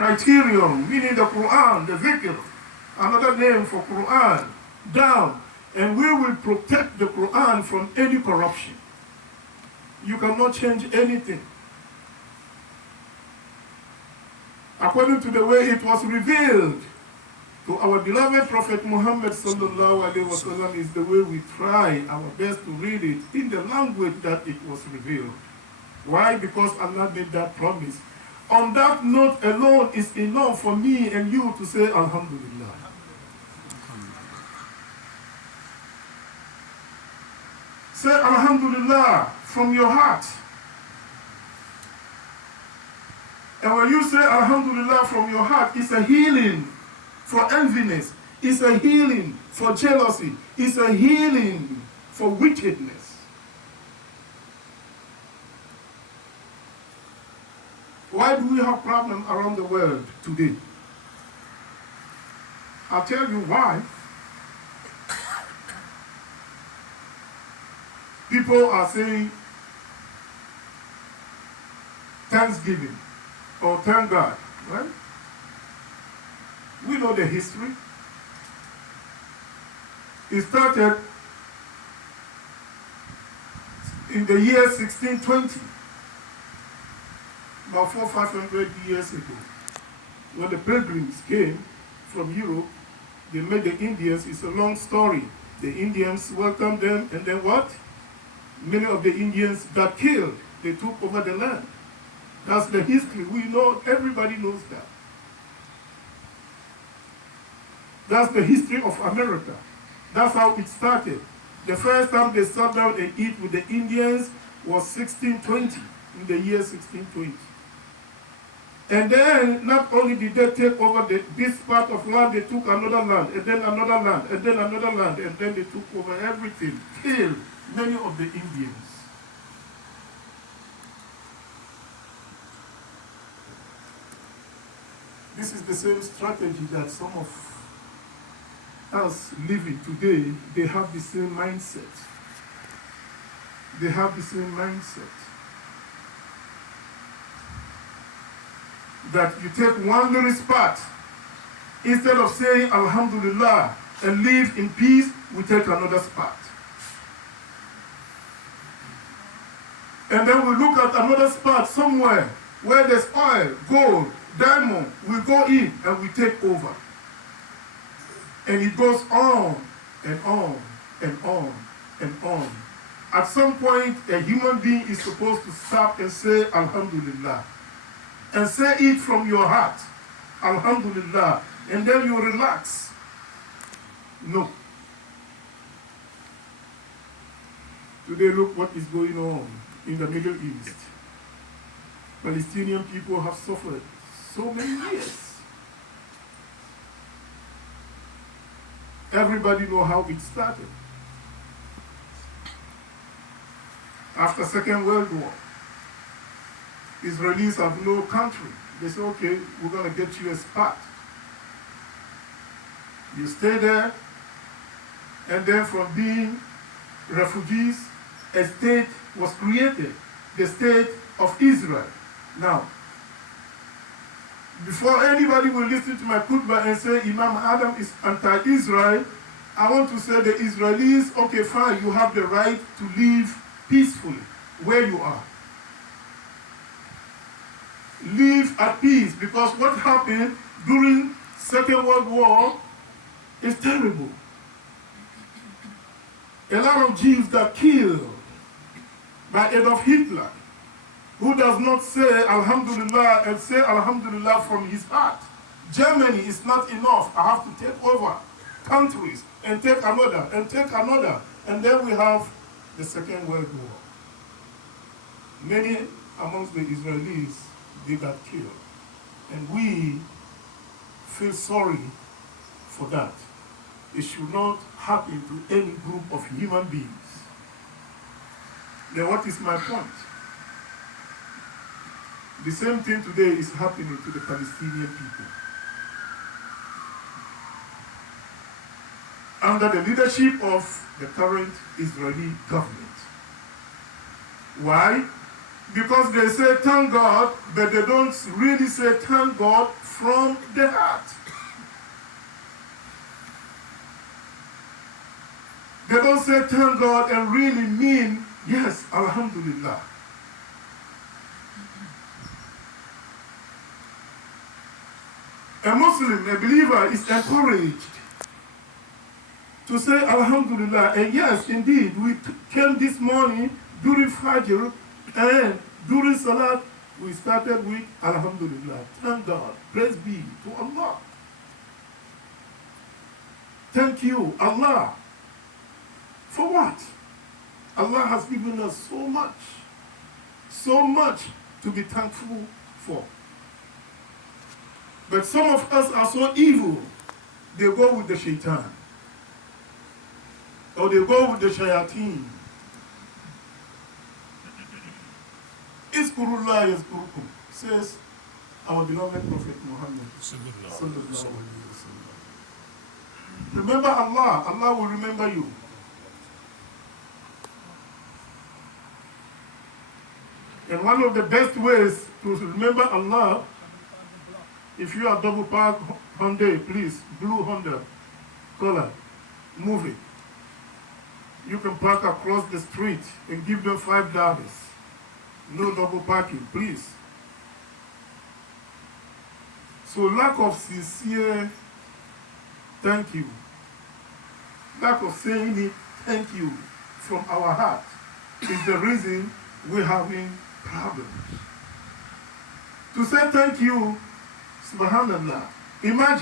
criterion, meaning the Quran, the zikr, another name for Quran, down, and we will protect the Quran from any corruption. You cannot change anything. According to the way it was revealed to our beloved Prophet Muhammad sallallahu alaihi wasallam is the way we try our best to read it in the language that it was revealed. Why? Because Allah made that promise. On that note alone is enough for me and you to say Alhamdulillah. Say Alhamdulillah from your heart. And when you say Alhamdulillah from your heart, it's a healing for enviness. It's a healing for jealousy. It's a healing for wickedness. Why do we have problems around the world today? I'll tell you why. People are saying Thanksgiving or thank God, right? We know the history. It started in the year 1620, about 400-500 years ago. When the pilgrims came from Europe, they met the Indians. It's a long story. The Indians welcomed them, and then what? Many of the Indians got killed. They took over the land. That's the history. We know, everybody knows that. That's the history of America. That's how it started. The first time they sat down and eat with the Indians was 1620, in the year 1620. And then, not only did they take over this part of land, they took another land, and then another land, and then another land, and then they took over everything, killed many of the Indians. This is the same strategy that some of us living today, they have the same mindset. They have the same mindset. That you take one little spot, instead of saying Alhamdulillah and live in peace, we take another spot. And then we look at another spot somewhere where there's oil, gold, diamond, we go in and we take over. And it goes on and on and on and on. At some point, a human being is supposed to stop and say Alhamdulillah. And say it from your heart, Alhamdulillah, and then you relax. No. Today, look what is going on in the Middle East. Palestinian people have suffered so many years. Everybody knows how it started. After Second World War, Israelis have no country. They say, okay, we're going to get you a spot. You stay there, and then from being refugees, a state was created, the state of Israel. Now, before anybody will listen to my khutbah and say Imam Adam is anti-Israel, I want to say the Israelis, okay, fine, you have the right to live peacefully where you are. Live at peace, because what happened during Second World War is terrible. A lot of Jews got killed by Adolf Hitler, who does not say Alhamdulillah and say Alhamdulillah from his heart. Germany is not enough. I have to take over countries and take another and take another. And then we have the Second World War. Many amongst the Israelis, they got killed. And we feel sorry for that. It should not happen to any group of human beings. Then what is my point? The same thing today is happening to the Palestinian people. Under the leadership of the current Israeli government. Why? Because they say thank God, but they don't really say thank God from the heart. They don't say thank God and really mean, yes, Alhamdulillah. A Muslim, a believer, is encouraged to say Alhamdulillah. And yes, indeed, we came this morning during Fajr and during Salat, we started with Alhamdulillah. Thank God. Praise be to Allah. Thank you, Allah. For what? Allah has given us so much to be thankful for. But some of us are so evil, they go with the shaitan. Or they go with the shayateen. Iskurullah yazkurukum, says our beloved Prophet Muhammad. Remember Allah, Allah will remember you. And one of the best ways to remember Allah, if you are double parked Hyundai, please, blue Honda color, move it. You can park across the street and give them $5. No double parking, please. So lack of sincere thank you, lack of saying it thank you from our heart is the reason we're having problems. To say thank you, subhanallah, imagine